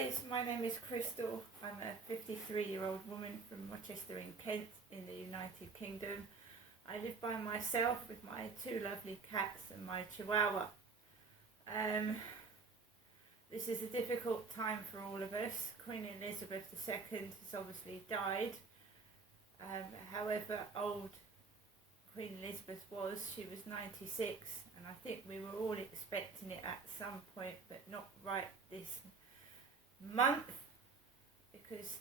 guys, my name is Crystal. I'm a 53-year-old woman from Rochester in Kent in the United Kingdom. I live by myself with my two lovely cats and my chihuahua. This is a difficult time for all of us. Queen Elizabeth II has obviously died. However old Queen Elizabeth was, she was 96, and I think we were all expecting it at some point, but not right this month, because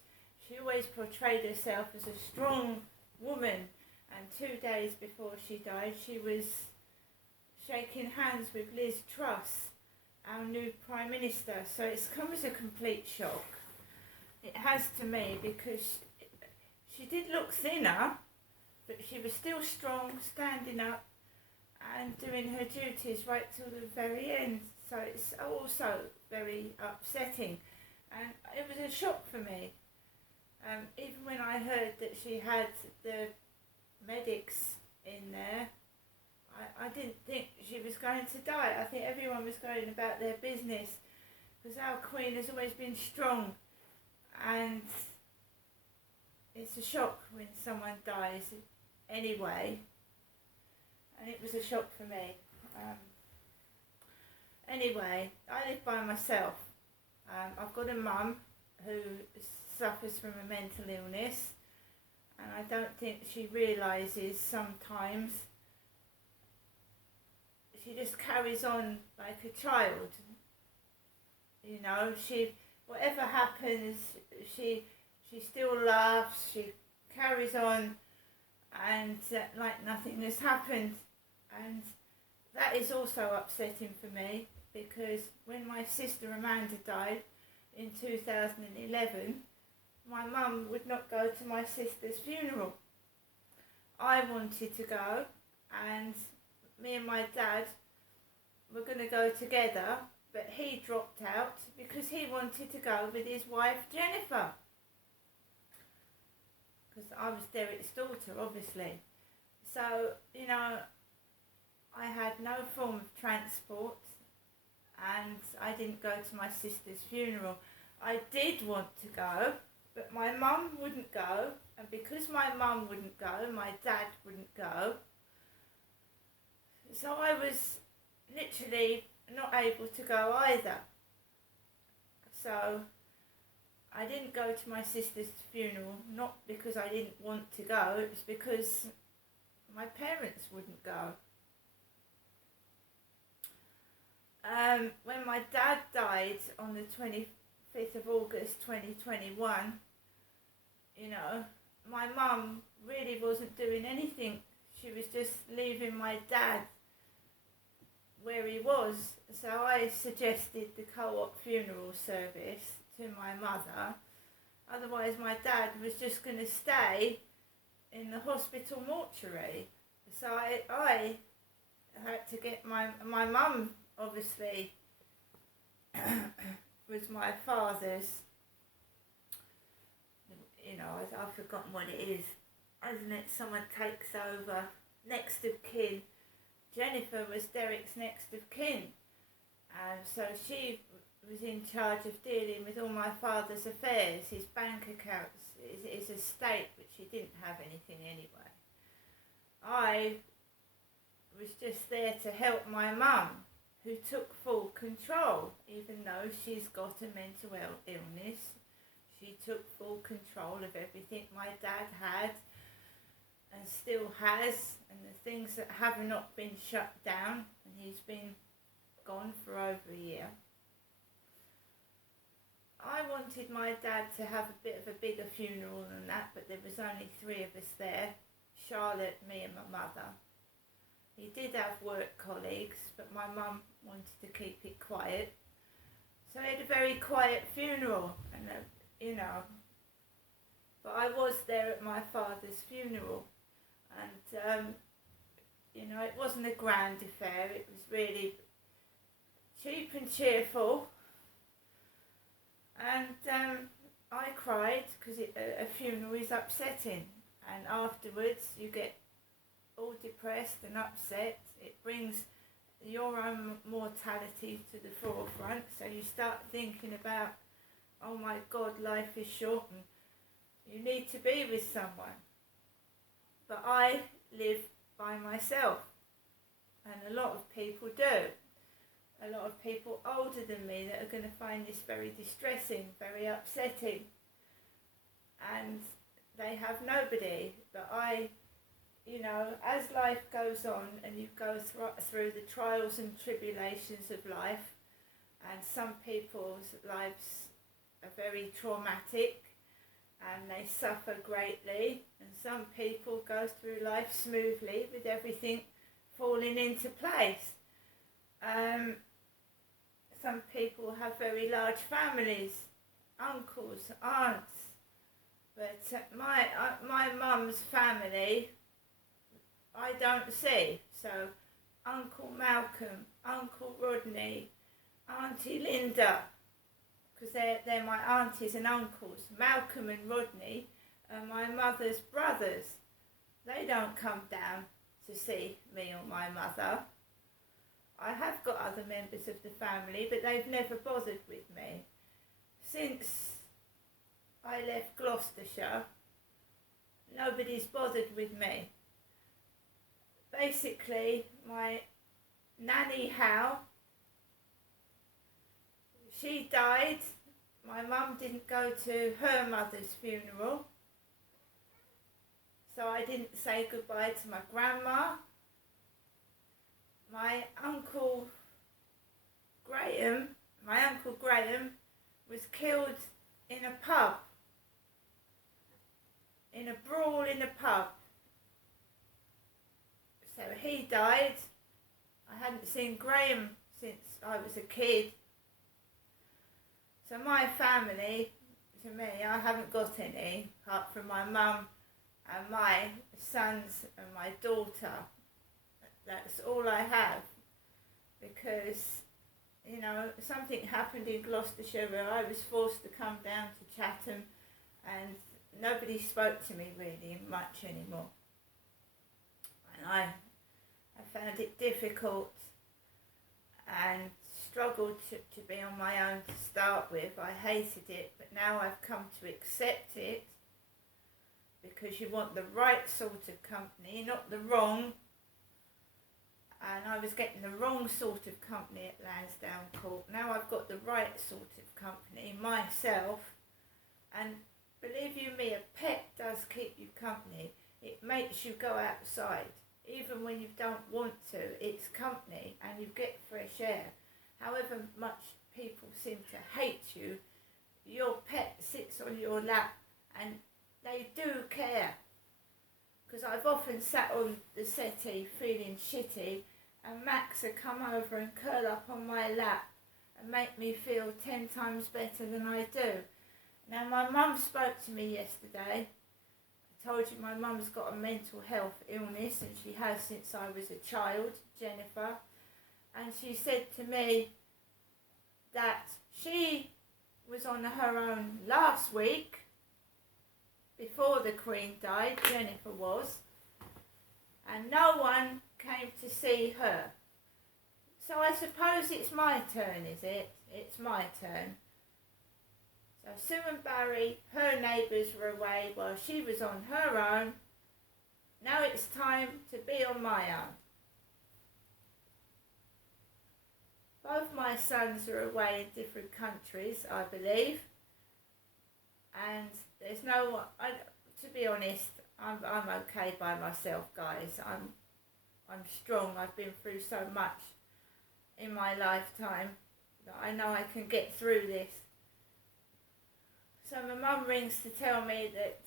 she always portrayed herself as a strong woman, and 2 days before she died she was shaking hands with Liz Truss, our new Prime Minister. So it's come as a complete shock. It has to me, because she did look thinner, but she was still strong, standing up and doing her duties right till the very end. So it's also very upsetting. And it was a shock for me. Even when I heard that she had the medics in there, I didn't think she was going to die. I think everyone was going about their business, because our Queen has always been strong. And it's a shock when someone dies anyway. And it was a shock for me. Anyway, I live by myself. I've got a mum who suffers from a mental illness, and I don't think she realises sometimes. She just carries on like a child. You know, whatever happens, she still laughs, she carries on, and like nothing has happened. And that is also upsetting for me, because when my sister Amanda died in 2011, my mum would not go to my sister's funeral. I wanted to go, and me and my dad were going to go together, but he dropped out because he wanted to go with his wife Jennifer, because I was Derek's daughter, obviously. So, you know, I had no form of transport, and I didn't go to my sister's funeral. I did want to go, but my mum wouldn't go, and because my mum wouldn't go, my dad wouldn't go. So I was literally not able to go either. So I didn't go to my sister's funeral, not because I didn't want to go, it was because my parents wouldn't go. When my dad died on the 25th of August 2021, you know, my mum really wasn't doing anything. She was just leaving my dad where he was. So I suggested the co-op funeral service to my mother. Otherwise my dad was just going to stay in the hospital mortuary. So I had to get my mum, obviously, was my father's, you know, I've forgotten what it is, isn't it? Someone takes over, next of kin. Jennifer was Derek's next of kin, and so she was in charge of dealing with all my father's affairs, his bank accounts, his estate, which he didn't have anything anyway. I was just there to help my mum, who took full control. Even though she's got a mental illness, she took full control of everything my dad had and still has, and the things that have not been shut down, and he's been gone for over a year. I wanted my dad to have a bit of a bigger funeral than that, but there was only 3 of us there, Charlotte, me and my mother. He did have work colleagues, but my mum wanted to keep it quiet. So he had a very quiet funeral, and you know, but I was there at my father's funeral, and you know, it wasn't a grand affair, it was really cheap and cheerful. And I cried, because a funeral is upsetting, and afterwards you get all depressed and upset. It brings your own mortality to the forefront, so you start thinking about oh my God, life is short and you need to be with someone. But I live by myself, and a lot of people do. A lot of people older than me that are going to find this very distressing, very upsetting, and they have nobody. But I, as life goes on and you go through the trials and tribulations of life, and some people's lives are very traumatic and they suffer greatly, and some people go through life smoothly with everything falling into place. Some people have very large families, uncles, aunts, but my mum's family I don't see. So Uncle Malcolm, Uncle Rodney, Auntie Linda, because they're my aunties and uncles. Malcolm and Rodney are my mother's brothers. They don't come down to see me or my mother. I have got other members of the family, but they've never bothered with me. Since I left Gloucestershire, nobody's bothered with me. Basically, my nanny Hal, she died. My mum didn't go to her mother's funeral, so I didn't say goodbye to my grandma. My uncle Graham was killed in a pub, in a brawl in a pub. So he died. I hadn't seen Graham since I was a kid. So my family, to me, I haven't got any, apart from my mum and my sons and my daughter. That's all I have, because, something happened in Gloucestershire where I was forced to come down to Chatham, and nobody spoke to me really much anymore. And I found it difficult and struggled to be on my own to start with. I hated it, but now I've come to accept it, because you want the right sort of company, not the wrong. And I was getting the wrong sort of company at Lansdowne Court. Now I've got the right sort of company, myself. And believe you me, a pet does keep you company. It makes you go outside. Even when you don't want to, it's company and you get fresh air. However much people seem to hate you, your pet sits on your lap and they do care. Because I've often sat on the settee feeling shitty, and Max would come over and curl up on my lap and make me feel 10 times better than I do. Now, my mum spoke to me yesterday. I told you my mum's got a mental health illness, and she has since I was a child, Jennifer. And she said to me that she was on her own last week, before the Queen died, Jennifer was, and no one came to see her. So I suppose it's my turn, is it? It's my turn. So Sue and Barry, her neighbours were away while she was on her own. Now it's time to be on my own. Both my sons are away in different countries, I believe. And there's no one, to be honest, I'm okay by myself, guys. I'm strong. I've been through so much in my lifetime that I know I can get through this. So my mum rings to tell me that,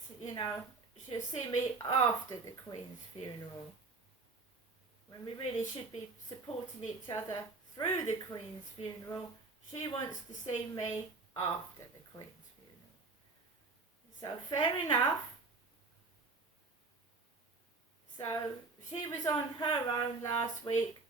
she'll see me after the Queen's funeral, when we really should be supporting each other through the Queen's funeral. She wants to see me after the Queen's funeral. So fair enough. So she was on her own last week.